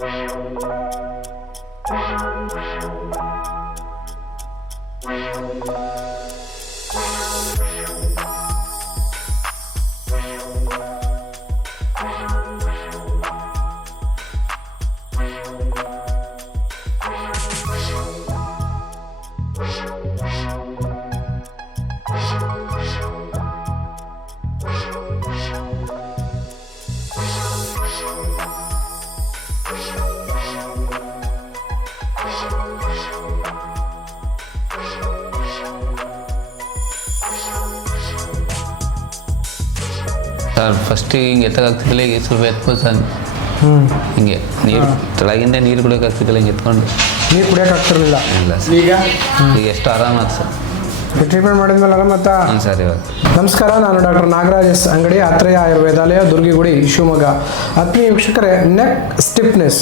Sir ಫಸ್ಟಿಗೆ ಹಿಂಗೆ ಎತ್ತಕ್ಕಾಗ್ತಿದ್ದಿಲ್ಲ, ಈಗ ಸ್ವಲ್ಪ ಎತ್ಬೋದು ಸರ್. ಹಿಂಗೆ ನೀರು ತೆಳಗಿಂದ ನೀರು ಕುಡಿಯೋಕ್ಕಾಗ್ತಿದ್ದಿಲ್ಲ, ಹಿಂಗೆ ಎತ್ಕೊಂಡು ನೀರು ಕುಡಿಯೋಕ್ಕಾಗ್ತಿರಲಿಲ್ಲ. ಇಲ್ಲ ಸರ್, ಈಗ ಎಷ್ಟು ಆರಾಮಾಯ್ತು ಸರ್. ಟ್ರೀಟ್ಮೆಂಟ್ ಮಾಡಿದ್ಮೇಲೆ ಆರಾಮತ್ತಾ? ಹಾಂ ಸರ್. ಇವಾಗ ನಮಸ್ಕಾರ, ನಾನು ಡಾಕ್ಟರ್ ನಾಗರಾಜ್ ಎಸ್ ಅಂಗಡಿ, ಆತ್ರೇಯ ಆಯುರ್ವೇದಾಲಯ, ದುರ್ಗಿಗುಡಿ, ಶಿವಮೊಗ್ಗ. ಆತ್ಮೀಯ ವೀಕ್ಷಕರೇ, ನೆಕ್ ಸ್ಟಿಫ್ನೆಸ್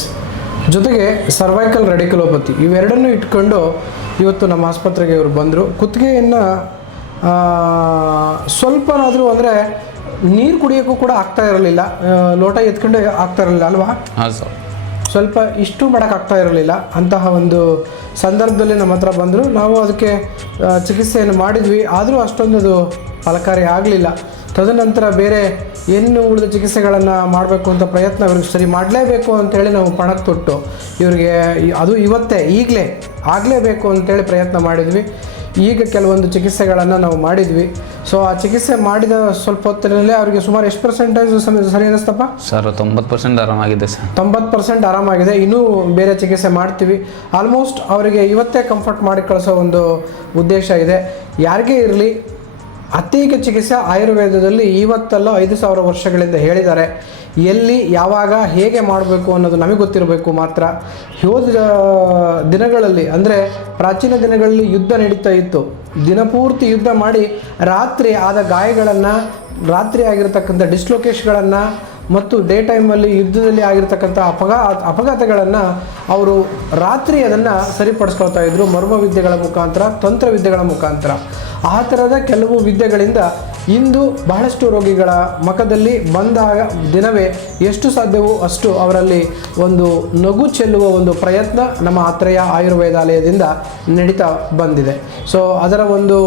ಜೊತೆಗೆ ಸರ್ವೈಕಲ್ ರೆಡಿಕ್ಯುಲೋಪತಿ ಇವೆರಡನ್ನೂ ಇಟ್ಕೊಂಡು ಇವತ್ತು ನಮ್ಮ ಆಸ್ಪತ್ರೆಗೆ ಇವರು ಬಂದರು. ಕುತ್ತಿಗೆಯನ್ನು ಸ್ವಲ್ಪನಾದರೂ ಅಂದರೆ ನೀರು ಕುಡಿಯೋಕ್ಕೂ ಕೂಡ ಆಗ್ತಾ ಇರಲಿಲ್ಲ, ಲೋಟ ಎತ್ಕೊಂಡು ಆಗ್ತಾ ಇರಲಿಲ್ಲ ಅಲ್ವಾ? ಹಾಂ ಸರ್. ಸ್ವಲ್ಪ ಇಷ್ಟು ಮಾಡೋಕ್ಕಾಗ್ತಾ ಇರಲಿಲ್ಲ. ಅಂತಹ ಒಂದು ಸಂದರ್ಭದಲ್ಲಿ ನಮ್ಮ ಹತ್ರ ಬಂದರು. ನಾವು ಅದಕ್ಕೆ ಚಿಕಿತ್ಸೆಯನ್ನು ಮಾಡಿದ್ವಿ, ಆದರೂ ಅಷ್ಟೊಂದು ಫಲಕಾರಿ ಆಗಲಿಲ್ಲ. ತದನಂತರ ಬೇರೆ ಏನು ಉಳಿದ ಚಿಕಿತ್ಸೆಗಳನ್ನು ಮಾಡಬೇಕು ಅಂತ ಪ್ರಯತ್ನ ಇವ್ರಿಗೆ ಸರಿ ಮಾಡಲೇಬೇಕು ಅಂತೇಳಿ ನಾವು ಪಣಕ್ಕೆ ತೊಟ್ಟು ಇವರಿಗೆ ಅದು ಇವತ್ತೇ ಈಗಲೇ ಆಗಲೇಬೇಕು ಅಂತೇಳಿ ಪ್ರಯತ್ನ ಮಾಡಿದ್ವಿ. ಈಗ ಕೆಲವೊಂದು ಚಿಕಿತ್ಸೆಗಳನ್ನು ನಾವು ಮಾಡಿದ್ವಿ. ಸೊ ಆ ಚಿಕಿತ್ಸೆ ಮಾಡಿದ ಸ್ವಲ್ಪ ಹೊತ್ತಿನಲ್ಲೇ ಅವರಿಗೆ ಸುಮಾರು ಎಷ್ಟು ಪರ್ಸೆಂಟೇಜ್ ಸರಿ ಅನ್ನಿಸ್ತಪ್ಪ? Sir 90% ಆರಾಮಾಗಿದೆ sir. 90% ಆರಾಮಾಗಿದೆ. ಇನ್ನೂ ಬೇರೆ ಚಿಕಿತ್ಸೆ ಮಾಡ್ತೀವಿ. ಆಲ್ಮೋಸ್ಟ್ ಅವರಿಗೆ ಇವತ್ತೇ ಕಂಫರ್ಟ್ ಮಾಡಿ ಕಳಿಸೋ ಒಂದು ಉದ್ದೇಶ ಇದೆ. ಯಾರಿಗೇ ಇರಲಿ, ಅತೀಗ ಚಿಕಿತ್ಸೆ ಆಯುರ್ವೇದದಲ್ಲಿ ಇವತ್ತಲ್ಲ 5,000 ವರ್ಷಗಳಿಂದ ಹೇಳಿದ್ದಾರೆ. ಎಲ್ಲಿ ಯಾವಾಗ ಹೇಗೆ ಮಾಡಬೇಕು ಅನ್ನೋದು ನಮಗೆ ಗೊತ್ತಿರಬೇಕು ಮಾತ್ರ. ಹೋದ ದಿನಗಳಲ್ಲಿ ಅಂದರೆ ಪ್ರಾಚೀನ ದಿನಗಳಲ್ಲಿ ಯುದ್ಧ ನಡೀತಾ ಇತ್ತು. ದಿನಪೂರ್ತಿ ಯುದ್ಧ ಮಾಡಿ ರಾತ್ರಿ ಆದ ಗಾಯಗಳನ್ನು, ರಾತ್ರಿ ಆಗಿರತಕ್ಕಂಥ ಡಿಸ್ಲೊಕೇಶ್ಗಳನ್ನು ಮತ್ತು ಡೇ ಟೈಮಲ್ಲಿ ಯುದ್ಧದಲ್ಲಿ ಆಗಿರ್ತಕ್ಕಂಥ ಅಪಘಾತಗಳನ್ನು ಅವರು ರಾತ್ರಿ ಅದನ್ನು ಸರಿಪಡಿಸ್ಕೊಳ್ತಾ ಇದ್ದರು ಮರ್ಮವಿದ್ಯೆಗಳ ಮುಖಾಂತರ, ತಂತ್ರವಿದ್ಯೆಗಳ ಮುಖಾಂತರ. ಆ ಥರದ ಕೆಲವು ವಿದ್ಯೆಗಳಿಂದ ಇಂದು ಬಹಳಷ್ಟು ರೋಗಿಗಳ ಮುಖದಲ್ಲಿ ಬಂದಾಗ ದಿನವೇ ಎಷ್ಟು ಸಾಧ್ಯವೋ ಅಷ್ಟು ಅವರಲ್ಲಿ ಒಂದು ನಗು ಚೆಲ್ಲುವ ಒಂದು ಪ್ರಯತ್ನ ನಮ್ಮ ಆತ್ರೇಯ ಆಯುರ್ವೇದಾಲಯದಿಂದ ನಡೀತಾ ಬಂದಿದೆ. ಸೊ ಅದರ ಒಂದು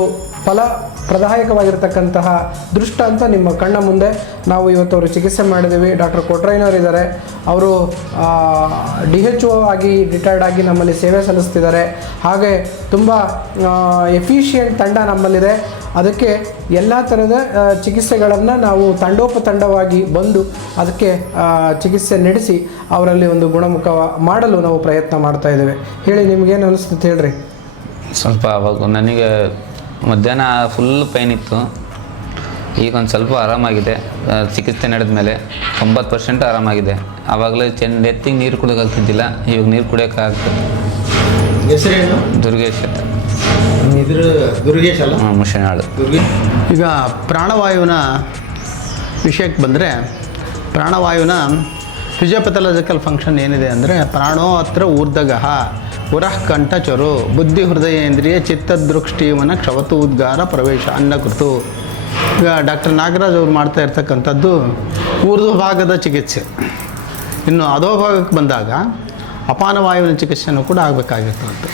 ಫಲಪ್ರದಾಯಕವಾಗಿರ್ತಕ್ಕಂತಹ ದೃಷ್ಟಾಂತ ನಿಮ್ಮ ಕಣ್ಣ ಮುಂದೆ ನಾವು ಇವತ್ತು ಅವರು ಚಿಕಿತ್ಸೆ ಮಾಡಿದ್ದೀವಿ. ಡಾಕ್ಟರ್ ಕೊಟ್ರೈನವ್ರು ಇದ್ದಾರೆ. ಅವರು DHO ಆಗಿ ರಿಟೈರ್ಡ್ ಆಗಿ ನಮ್ಮಲ್ಲಿ ಸೇವೆ ಸಲ್ಲಿಸ್ತಿದ್ದಾರೆ. ಹಾಗೆ ತುಂಬ ಎಫಿಷಿಯೆಂಟ್ ತಂಡ ನಮ್ಮಲ್ಲಿದೆ. ಅದಕ್ಕೆ ಎಲ್ಲ ಥರದ ಚಿಕಿತ್ಸೆಗಳನ್ನು ನಾವು ತಂಡೋಪತಂಡವಾಗಿ ಬಂದು ಅದಕ್ಕೆ ಚಿಕಿತ್ಸೆ ನಡೆಸಿ ಅವರಲ್ಲಿ ಒಂದು ಗುಣಮುಖ ಮಾಡಲು ನಾವು ಪ್ರಯತ್ನ ಮಾಡ್ತಾ ಇದ್ದೇವೆ. ಹೇಳಿ, ನಿಮಗೇನು ಅನಿಸ್ತದೆ ಹೇಳ್ರಿ. ಸ್ವಲ್ಪ ಅವಾಗ ನನಗೆ ಮಧ್ಯಾಹ್ನ ಫುಲ್ ಪೈನ್ ಇತ್ತು. ಈಗ ಒಂದು ಸ್ವಲ್ಪ ಆರಾಮಾಗಿದೆ. ಚಿಕಿತ್ಸೆ ನಡೆದ ಮೇಲೆ 90% ಆರಾಮಾಗಿದೆ. ಆವಾಗಲೇ ಎತ್ತಿಗೆ ನೀರು ಕುಡಿಯೋಕ್ಕಾಗ್ತಿದ್ದಿಲ್ಲ, ಇವಾಗ ನೀರು ಕುಡಿಯೋಕ್ಕಾಗ್ತದೆ. ಹೆಸರೇನು? ದುರ್ಗೇಶ್. ದುರ್ಗೇಶ್ ಅಲ್ಲ, ಮುಷನಾಳು. ಈಗ ಪ್ರಾಣವಾಯುವಿನ ವಿಷಯಕ್ಕೆ ಬಂದರೆ, ಪ್ರಾಣವಾಯುವಿನ ಫಿಸಿಯೋಪಥಾಲಜಿಕಲ್ ಫಂಕ್ಷನ್ ಏನಿದೆ ಅಂದರೆ, ಪ್ರಾಣೋ ಅತ್ರ ಊರ್ಧಗಃ ಪುರಃ ಕಂಠಚರು ಬುದ್ಧಿ ಹೃದಯೇಂದ್ರಿಯ ಚಿತ್ತದೃಷ್ಟೀವನ ಕ್ಷವತು ಉದ್ಗಾರ ಪ್ರವೇಶ ಅನ್ನಕೃತು. ಈಗ ಡಾಕ್ಟರ್ ನಾಗರಾಜ್ ಅವರು ಮಾಡ್ತಾ ಇರ್ತಕ್ಕಂಥದ್ದು ಊರ್ಧ್ವ ಭಾಗದ ಚಿಕಿತ್ಸೆ. ಇನ್ನು ಅಧೋಭಾಗಕ್ಕೆ ಬಂದಾಗ ಅಪಾನವಾಯುವಿನ ಚಿಕಿತ್ಸೆನೂ ಕೂಡ ಆಗಬೇಕಾಗಿರ್ತದೆ.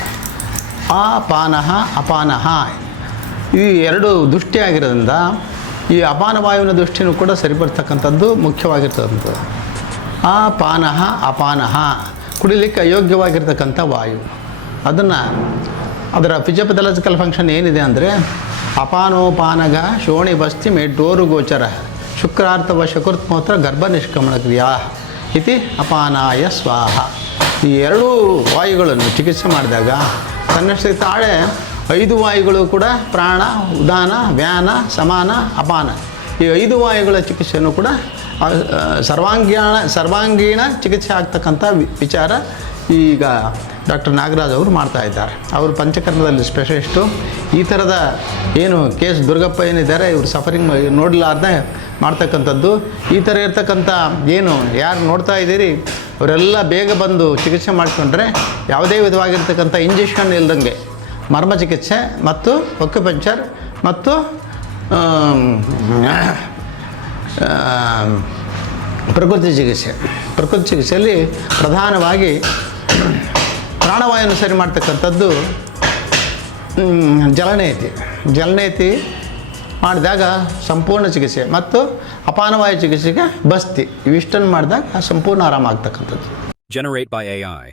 ಅಪಾನಃ ಅಪಾನಃ ಈ ಎರಡು ದೃಷ್ಟಿಯಾಗಿರೋದ್ರಿಂದ ಈ ಅಪಾನವಾಯುವಿನ ದೃಷ್ಟಿನೂ ಕೂಡ ಸರಿಪಡ್ತಕ್ಕಂಥದ್ದು ಮುಖ್ಯವಾಗಿರ್ತದಂಥದ್ದು. ಅಪಾನಃ ಅಪಾನಃ ಕುಡಿಲಿಕ್ಕೆ ಅಯೋಗ್ಯವಾಗಿರ್ತಕ್ಕಂಥ ವಾಯು, ಅದನ್ನು ಅದರ ಫಿಸಿಯೋಪಥಾಲಜಿಕಲ್ ಫಂಕ್ಷನ್ ಏನಿದೆ ಅಂದರೆ, ಅಪಾನೋಪಾನಗ ಶೋಣಿ ಬಸ್ತಿ ಮೇಡೋರು ಗೋಚರ ಶುಕ್ರಾರ್ಥವ ಶಕೃತ್ಮೋತ್ರ ಗರ್ಭ ನಿಷ್ಕ್ರಮಣ ಕ್ರಿಯಾ ಇತಿ ಅಪಾನಾಯ ಸ್ವಾಹ. ಈ ಎರಡೂ ವಾಯುಗಳನ್ನು ಚಿಕಿತ್ಸೆ ಮಾಡಿದಾಗ ತನ್ನಷ್ಟಕ್ಕೆ ತಾಳೆ 5 ವಾಯುಗಳು ಕೂಡ ಪ್ರಾಣ, ಉದಾನ, ವ್ಯಾನ, ಸಮಾನ, ಅಪಾನ ಈ 5 ವಾಯುಗಳ ಚಿಕಿತ್ಸೆಯನ್ನು ಕೂಡ ಸರ್ವಾಂಗೀಣ ಚಿಕಿತ್ಸೆ ಆಗ್ತಕ್ಕಂಥ ವಿಚಾರ ಈಗ ಡಾಕ್ಟರ್ ನಾಗರಾಜ್ ಅವರು ಮಾಡ್ತಾ ಇದ್ದಾರೆ. ಅವರು ಪಂಚಕರ್ಮದಲ್ಲಿ ಸ್ಪೆಷಲಿಸ್ಟು. ಈ ಥರದ ಏನು ಕೇಸ್ ದುರ್ಗಪ್ಪ ಏನಿದ್ದಾರೆ, ಇವರು ಸಫರಿಂಗ್ ನೋಡಲಾರ್ದೆ ಮಾಡ್ತಕ್ಕಂಥದ್ದು. ಈ ಥರ ಇರ್ತಕ್ಕಂಥ ಏನು ಯಾರು ನೋಡ್ತಾ ಇದ್ದೀರಿ ಅವರೆಲ್ಲ ಬೇಗ ಬಂದು ಚಿಕಿತ್ಸೆ ಮಾಡಿಕೊಂಡ್ರೆ ಯಾವುದೇ ವಿಧವಾಗಿರ್ತಕ್ಕಂಥ ಇಂಜೆಕ್ಷನ್ ಇಲ್ದಂಗೆ ಮರ್ಮ ಚಿಕಿತ್ಸೆ ಮತ್ತು ಅಕ್ಯುಪಂಕ್ಚರ್ ಮತ್ತು ಪ್ರಕೃತಿ ಚಿಕಿತ್ಸೆಯಲ್ಲಿ ಪ್ರಧಾನವಾಗಿ ಪ್ರಾಣವಾಯುವನ್ನು ಸರಿ ಮಾಡ್ತಕ್ಕಂಥದ್ದು ಜಲನೇತಿ ಮಾಡಿದಾಗ ಸಂಪೂರ್ಣ ಚಿಕಿತ್ಸೆ, ಮತ್ತು ಅಪಾನವಾಯು ಚಿಕಿತ್ಸೆಗೆ ಬಸ್ತಿ, ಇವಿಷ್ಟನ್ನು ಮಾಡಿದಾಗ ಸಂಪೂರ್ಣ ಆರಾಮಾಗ್ತಕ್ಕಂಥದ್ದು. Generate by AI.